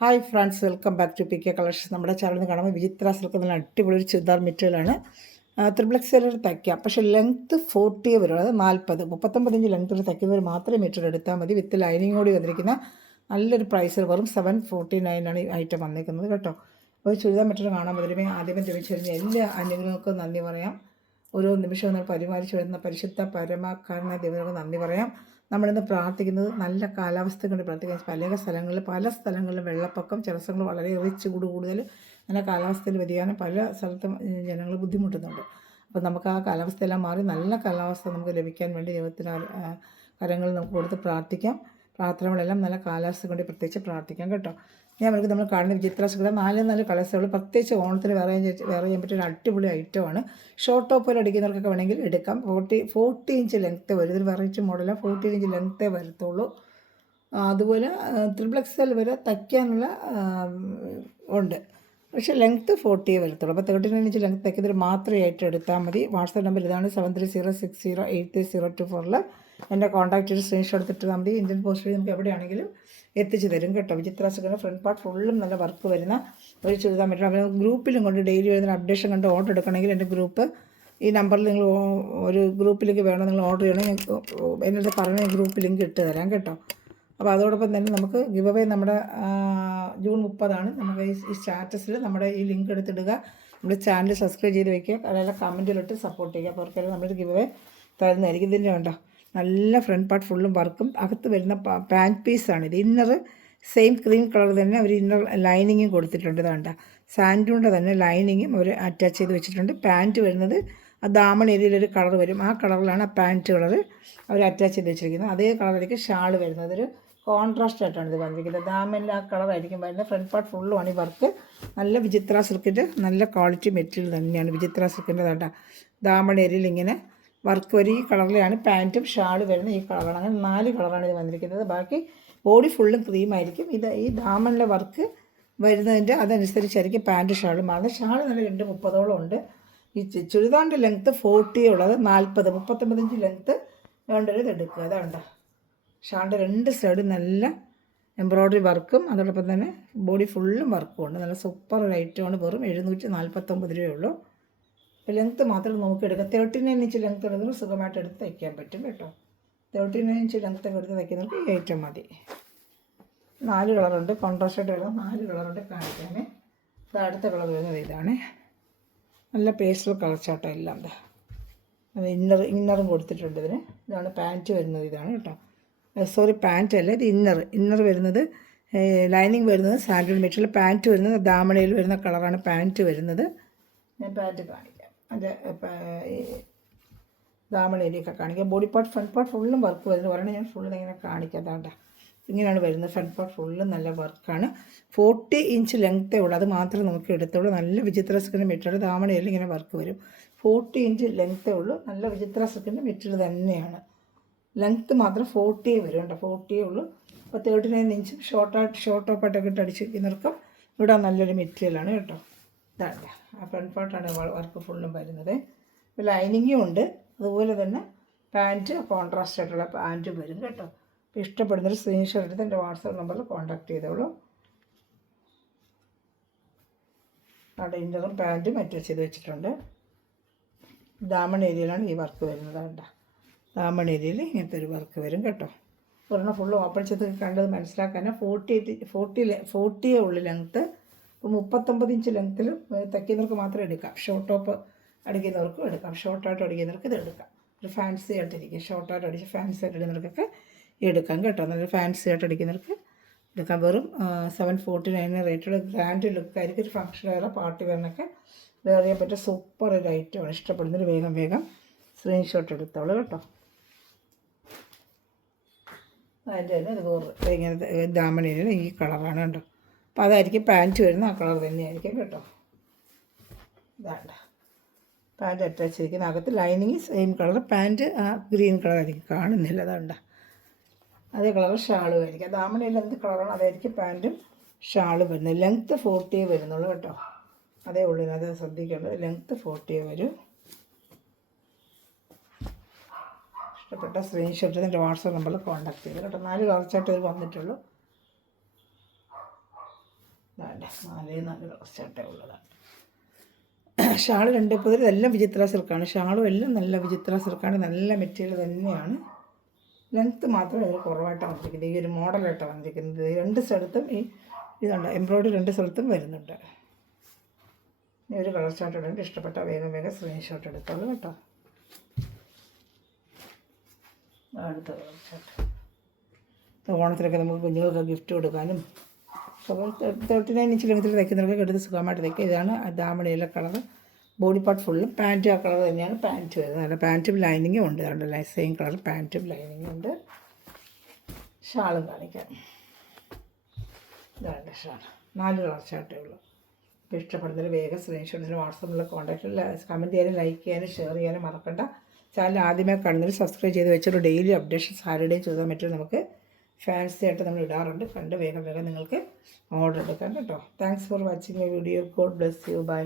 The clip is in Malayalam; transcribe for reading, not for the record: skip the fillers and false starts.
Hi friends, welcome back to P K collections. നമ്മുടെ ചാനലിൽ കാണുമ്പോൾ വിചിത്ര സിൽക്ക് നല്ല അടിപൊളി ഒരു ചുരിദാർ മെറ്റീരിയലാണ്. ത്രിപ്ലക്സിലൊരു തയ്ക്കാം, പക്ഷേ ലെങ്ത്ത് 40 വരും. അത് 39 ഇഞ്ച് ലെങ്ത്തിൽ തയ്ക്കുന്നവർ മാത്രമേ മെറ്റീരിയൽ എടുത്താൽ മതി. വിത്ത് ലൈനിങ് കൂടി വന്നിരിക്കുന്ന നല്ലൊരു പ്രൈസിൽ വെറും 749 ആണ് ഈ ഐറ്റം വന്നിരിക്കുന്നത് കേട്ടോ. ഒരു ചുരിദാർ മെറ്റീരിയൽ കാണാൻ പറ്റുമേ ആദ്യമേ ലഭിച്ചിരുന്ന എല്ലാ അനുഗ്രഹങ്ങൾക്കും നന്ദി പറയാം. ഓരോ നിമിഷവും നമ്മൾ പരിപാലിച്ചു വരുന്ന പരിശുദ്ധ പരമാകാരണ ദൈവങ്ങൾക്ക് നന്ദി പറയാം. നമ്മളിന്ന് പ്രാർത്ഥിക്കുന്നത് നല്ല കാലാവസ്ഥ കൊണ്ട് പ്രാർത്ഥിക്കാം. പല സ്ഥലങ്ങളിലും വെള്ളപ്പൊക്കം, ചില സ്ഥലങ്ങൾ വളരെ കൂടുതൽ നല്ല കാലാവസ്ഥയിൽ വ്യതിയാനം, പല സ്ഥലത്തും ജനങ്ങൾ ബുദ്ധിമുട്ടുന്നുണ്ട്. അപ്പോൾ നമുക്ക് ആ കാലാവസ്ഥയെല്ലാം മാറി നല്ല കാലാവസ്ഥ നമുക്ക് ലഭിക്കാൻ വേണ്ടി ദൈവത്തിന് കരങ്ങളിൽ നമുക്ക് കൊടുത്ത് പ്രാർത്ഥിക്കാം. പ്രാർത്ഥനകളെല്ലാം നല്ല കാലാവസ്ഥ കൊണ്ട് പ്രത്യേകിച്ച് പ്രാർത്ഥിക്കാം കേട്ടോ. ഞാൻ അവർക്ക് നമ്മൾ കാണുന്ന വിചിത്ര സുഖ 4 കളേഴ്സുകൾ പ്രത്യേകിച്ച് ഓണത്തിന് വേറെ ചെയ്യാൻ പറ്റിയ ഒരു അടിപൊളി ഐറ്റമാണ്. ഷോർട്ട് ടോപ്പ് അടിക്കുന്നവർക്കൊക്കെ വേണമെങ്കിൽ എടുക്കാം. 40 ഇഞ്ച് ലെങ്ത്ത് വരും. ഇതൊരു വെറൈറ്റി മോഡലാണ്. 40 ഇഞ്ച് ലെങ്ത്തേ വരത്തുള്ളൂ. അതുപോലെ XXL വരെ തയ്ക്കാനുള്ള ഉണ്ട്, പക്ഷേ ലെങ്ത്ത് 40 വരത്തുള്ളൂ. അപ്പോൾ 39 ഇഞ്ച് ലെങ്ത്ത് തയ്ക്കുന്നതിൽ മാത്രമേ ആയിട്ട് എടുത്താൽ മതി. വാട്സാപ്പ് നമ്പർ ഇതാണ് 7306083024. എൻ്റെ കോൺടാക്റ്റ് ചെയ്ത് സ്ക്രീൻഷോട്ട് എടുത്തിട്ടാൽ മതി. ഇന്ത്യൻ പോസ്റ്റ് വഴി നമുക്ക് എവിടെയാണെങ്കിലും എത്തിച്ചു തരും കേട്ടോ. വിചിത്ര സുഖൻ്റെ ഫ്രണ്ട് പാർട്ട് ഫുള്ളും നല്ല വർക്ക് വരുന്ന ഒരു ചുരിദാർ പറ്റും. അവർ ഗ്രൂപ്പിലും കൊണ്ട് ഡെയിലി വരുന്ന അപ്ഡേഷൻ കണ്ട് ഓർഡർ എടുക്കണമെങ്കിൽ എൻ്റെ ഗ്രൂപ്പ് ഈ നമ്പറിൽ നിങ്ങൾ ഒരു ഗ്രൂപ്പ് ലിങ്ക് വേണം. നിങ്ങൾ ഓർഡർ ചെയ്യണമെങ്കിൽ എന്നോട് പറഞ്ഞ ഗ്രൂപ്പ് ലിങ്ക് ഇട്ട് തരാം കേട്ടോ. അപ്പോൾ അതോടൊപ്പം തന്നെ നമുക്ക് ഗിവ് അവേ നമ്മുടെ ജൂൺ 30 നമുക്ക് ഈ സ്റ്റാറ്റസിൽ നമ്മുടെ ഈ ലിങ്ക് എടുത്തിടുക. നമ്മുടെ ചാനൽ സബ്സ്ക്രൈബ് ചെയ്ത് വയ്ക്കുക. അതെല്ലാം കമൻറ്റിലിട്ട് സപ്പോർട്ട് ചെയ്യുക. അപ്പോൾ അവർക്കെല്ലാം നമ്മളൊരു ഗിവ് അവേ തരുന്നതായിരിക്കും. ഇതിൻ്റെ ഉണ്ടോ നല്ല ഫ്രണ്ട് പാർട്ട് ഫുള്ളും വർക്കും, അകത്ത് വരുന്ന പാൻറ്റ് പീസാണ് ഇത്. ഇന്നർ സെയിം ക്രീം കളർ തന്നെ അവർ ഇന്നർ ലൈനിങ്ങും കൊടുത്തിട്ടുണ്ട്. ഇതാണ്ട സാൻഡൂണിൻ്റെ തന്നെ ലൈനിങ്ങും അവർ അറ്റാച്ച് ചെയ്ത് വെച്ചിട്ടുണ്ട്. പാൻറ്റ് വരുന്നത് ആ ദാമൺ ഏരിയയിലൊരു കളർ വരും, ആ കളറിലാണ് ആ പാൻറ്റ് കളർ അവർ അറ്റാച്ച് ചെയ്ത് വെച്ചിരിക്കുന്നത്. അതേ കളറിലേക്ക് ഷാൾ വരുന്നത് ഒരു കോൺട്രാസ്റ്റ് ആയിട്ടാണ് ഇത് വന്നിരിക്കുന്നത്. ദാമനിൽ ആ കളറായിരിക്കും വരുന്നത്. ഫ്രണ്ട് പാർട്ട് ഫുള്ളുമാണ് ഈ വർക്ക്. നല്ല വിചിത്ര സിൽക്കിൻ്റെ നല്ല ക്വാളിറ്റി മെറ്റീരിയൽ തന്നെയാണ് വിചിത്ര സിൽക്കിൻ്റെ. താണ്ട ദാമൺ ഏരിയയിൽ ഇങ്ങനെ വർക്ക് വരും. ഈ കളറിലാണ് പാൻറ്റും ഷാള് വരുന്നത്. ഈ കളറാണ്. അങ്ങനെ 4 കളറാണ് ഇത് വന്നിരിക്കുന്നത്. ബാക്കി ബോഡി ഫുള്ളും ക്രീമായിരിക്കും. ഇത് ദാമനിലെ വർക്ക് വരുന്നതിൻ്റെ അതനുസരിച്ചായിരിക്കും പാൻറ്റ് ഷാള് മാറുന്നത്. ഷാള് നല്ല 230ഓളം ഉണ്ട്. ഈ ചുരിദാറിൻ്റെ ലെങ്ത്ത് 40 ഉള്ളത് 39 ഇഞ്ച് ലെങ്ത്ത് വേണ്ടൊരു ഇത് എടുക്കുക. അതാണ്ട ഷാളിൻ്റെ 2 സൈഡും നല്ല എംബ്രോയ്ഡറി വർക്കും അതോടൊപ്പം തന്നെ ബോഡി ഫുള്ളും വർക്കും ഉണ്ട്. നല്ല സൂപ്പർ ഒരു ഐറ്റമാണ്. വെറും 749 രൂപയുള്ളൂ. ലെങ്ത്ത് മാത്രം നോക്കിയെടുക്കുക. 39 ഇഞ്ച് ലെങ്ത്ത് എടുക്കുന്നത് സുഖമായിട്ട് എടുത്ത് തയ്ക്കാൻ പറ്റും കേട്ടോ. 39 ഇഞ്ച് ലെങ്ത്ത് എടുത്ത് തയ്ക്കുന്നവർക്ക് ഈ ഐറ്റം മതി. 4 കളറുണ്ട്. കോൺട്രാസ്റ്റ് ആയിട്ട് വരുന്നത് 4 കളറുണ്ട് കാണിക്കാൻ. ഇത് അടുത്ത കളർ വരുന്നത് ഇതാണ്. നല്ല പേസ്റ്റൽ കളർ ചാട്ടം എല്ലാം. അത് ഇന്നറും കൊടുത്തിട്ടുണ്ട് ഇതിന്. ഇതാണ് പാൻറ്റ് വരുന്നത്. ഇതാണ് കേട്ടോ. സോറി, പാൻറ്റ് അല്ല, ഇത് ഇന്നർ വരുന്നത്. ലൈനിങ് വരുന്നത് സാൻഡൂൺ മെറ്റീരിയൽ. പാൻറ്റ് വരുന്നത് ദാമണയിൽ വരുന്ന കളറാണ് പാൻറ്റ് വരുന്നത്. ഞാൻ പാൻറ്റ് കാണിക്കാം. അതിൻ്റെ ദാമണേരിയൊക്കെ കാണിക്കാം. ബോഡി പാർട്ട് ഫ്രണ്ട് പാർട്ട് ഫുള്ളും വർക്ക് വരുന്നത് പറയുന്നത് ഞാൻ ഫുള്ള് ഇങ്ങനെ കാണിക്കാം. അതാണ്ട ഇങ്ങനെയാണ് വരുന്നത്. ഫ്രണ്ട് പാർട്ട് ഫുള്ളും നല്ല വർക്കാണ്. 40 ഇഞ്ച് ലെങ്ത്തേ ഉള്ളൂ. അത് മാത്രമേ നമുക്ക് എടുത്തുള്ളൂ. നല്ല വിചിത്ര സിൽക്കിൻ്റെ മെറ്റീരിയൽ. ദാമണയിൽ ഇങ്ങനെ വർക്ക് വരും. 40 ഇഞ്ച് ലെങ്ത്തേ ഉള്ളൂ. നല്ല വിചിത്ര സിൽക്കിൻ്റെ മെറ്റീരിയൽ തന്നെയാണ്. ലെങ്ത്ത് മാത്രം 40 വരും കേട്ടോ. 40 ഉള്ളൂ. അപ്പോൾ 39 ഇഞ്ചും ഷോർട്ട് ടോപ്പായിട്ടൊക്കെ ഇട്ട് അടിച്ചിരിക്കുന്നവർക്കും ഇവിടെ നല്ലൊരു മെറ്റീരിയലാണ് കേട്ടോ. ഇതാണ് ആ ഫ്രണ്ട് പാർട്ടാണ് വർക്ക് ഫുള്ളും വരുന്നത്. ഇപ്പോൾ ലൈനിങ്ങും ഉണ്ട്. അതുപോലെ തന്നെ പാൻറ്റ് കോൺട്രാസ്റ്റ് ആയിട്ടുള്ള പാൻറ്റും വരും കേട്ടോ. അപ്പോൾ ഇഷ്ടപ്പെടുന്നൊരു സ്ക്രീൻഷോട്ട് എടുത്ത് എൻ്റെ വാട്സാപ്പ് നമ്പറിൽ കോൺടാക്ട് ചെയ്തോളൂ. അവിടെ ഇന്നറും പാൻറ്റും അറ്റാച്ച് ചെയ്ത് വെച്ചിട്ടുണ്ട്. ദാമൺ ഏരിയയിലാണ് ഈ വർക്ക് വരുന്നത്. കേട്ടോ, ദാമൺ ഏരിയയിൽ ഇങ്ങനത്തെ ഒരു വർക്ക് വരും കേട്ടോ. ഒരെണ്ണം ഫുള്ള് ഓപ്പൺ ചെയ്ത് കണ്ടത് മനസ്സിലാക്കാൻ 40 ഉള്ളു ലെങ്ത്ത്. അപ്പോൾ 39 ഇഞ്ച് ലെങ്ത്തിൽ തയ്ക്കുന്നവർക്ക് മാത്രം എടുക്കാം. ഷോർട്ട് ടോപ്പ് അടിക്കുന്നവർക്കും എടുക്കാം. ഷോർട്ടായിട്ട് അടിക്കുന്നവർക്ക് ഇത് എടുക്കാം. ഒരു ഫാൻസി ആയിട്ടിരിക്കും. ഷോർട്ടായിട്ട് അടിച്ച് ഫാൻസി ആയിട്ട് അടിക്കുന്നവർക്കൊക്കെ എടുക്കാം കേട്ടോ. നല്ല ഫാൻസി ആയിട്ട് അടിക്കുന്നവർക്ക് എടുക്കാം. വെറും 749 റേറ്റുള്ള ഗ്രാൻഡ് ലുക്കായിരിക്കും. ഒരു ഫംഗ്ഷൻ വെയർ പാർട്ടി വെയറിനൊക്കെ വെയർ ചെയ്യാൻ പറ്റിയ സൂപ്പർ ഒരു ഐറ്റമാണ്. ഇഷ്ടപ്പെടുന്നൊരു വേഗം സ്ക്രീൻഷോട്ട് എടുത്തോളൂ കേട്ടോ. അതിൻ്റെ തന്നെ ഇതുപോലെ ഇങ്ങനത്തെ ദാമണിയിൽ ഈ കളറാണ് കേട്ടോ. അപ്പോൾ അതായിരിക്കും പാൻറ്റ് വരുന്നത്. ആ കളർ തന്നെയായിരിക്കും കേട്ടോ. ഇതാണ്ട പാൻറ്റ് അറ്റാച്ച് ചെയ്തിരിക്കുന്ന. അകത്ത് ലൈനിങ് സെയിം കളർ, പാൻറ്റ് ആ ഗ്രീൻ കളറായിരിക്കും. കാണുന്നില്ല. അതാണ്ട അതേ കളർ ഷാളും ആയിരിക്കും. ദാമണയിൽ എന്ത് കളറാണ് അതായിരിക്കും പാൻറ്റും ഷാളും വരുന്നത്. ലെങ്ത്ത് 40 വരുന്നുള്ളൂ കേട്ടോ. അതേ ഉള്ളൂ. അത് ശ്രദ്ധിക്കേണ്ടത്. ലെങ്ത്ത് 40 വരും. ഇഷ്ടപ്പെട്ട സ്ക്രീൻഷോട്ട് എൻ്റെ വാട്സാപ്പ് നമ്പറിൽ കോൺടാക്ട് ചെയ്ത് കേട്ടോ. 4 കളർ ചാർട്ട് വന്നിട്ടുള്ളൂ. ഇതാണ്ട് 4 കളർ ചാട്ടേ ഉള്ളതാണ്. ഷാൾ 2 പുതിയ ഇതെല്ലാം വിചിത്ര സിൽക്കാണ്. ഷാളും എല്ലാം നല്ല വിചിത്ര സിൽക്കാണ്. നല്ല മെറ്റീരിയൽ തന്നെയാണ്. ലെങ്ത്ത് മാത്രമേ അതിൽ കുറവായിട്ടാണ് വന്നിരിക്കുന്നത്. ഈ ഒരു മോഡലായിട്ടാണ് വന്നിരിക്കുന്നത്. 2 സ്ഥലത്തും ഇതുണ്ട് എംബ്രോയ്ഡറി 2 സ്ഥലത്തും വരുന്നുണ്ട്. ഇനി ഒരു കളർ ചാർട്ട് ഇടുന്നുണ്ട്. ഇഷ്ടപ്പെട്ട വേഗം സ്ക്രീൻഷോട്ട് എടുത്തോളൂ കേട്ടോ. അടുത്ത കളർ ചാർട്ട് ഓണത്തിനൊക്കെ നമുക്ക് കുഞ്ഞുങ്ങൾക്ക് ഗിഫ്റ്റ് കൊടുക്കാനും അപ്പോൾ 39 ഇഞ്ച് ലെങ്ത്തിൽ തയ്ക്കുന്നവർക്ക് എടുത്ത് സുഖമായിട്ട് തയ്ക്കുക. ഇതാണ് ദാമണിയിലെ കളർ. ബോഡി പാർട്ട് ഫുള്ളും പാൻറ്റും ആ കളർ തന്നെയാണ് പാൻറ്റ് വരുന്നത്. നല്ല പാൻറ്റും ലൈനിങ്ങും ഉണ്ട്. അതുകൊണ്ട് സെയിം കളർ പാൻറ്റും ലൈനിങ്ങും ഉണ്ട്. ഷാളും കാണിക്കാം. ഇതാണ് ഷാൾ. 4 കളർ ചാർട്ടേ ഉള്ളൂ. അപ്പോൾ ഇഷ്ടപ്പെടുന്നതിൽ വേഗം സ്ക്രീൻഷോട്ടിൽ വാട്സാപ്പിലുള്ള കോൺടാക്റ്റിൽ കമൻറ്റ് ചെയ്യാനും ലൈക്ക് ചെയ്യാനും ഷെയർ ചെയ്യാനും മറക്കണ്ട. ചാനൽ ആദ്യമേ കാണുന്നതിൽ സബ്സ്ക്രൈബ് ചെയ്ത് വെച്ചൊരു ഡെയിലി അപ്ഡേഷൻസ് ആരുടെയും ചെയ്താൽ പറ്റും. നമുക്ക് ഫാൻസി ആയിട്ട് നമ്മൾ ഇടാറുണ്ട്. കണ്ട് വേഗം നിങ്ങൾക്ക് ഓർഡർ എടുക്കാം കേട്ടോ. Thanks for watching my video. God bless you. By.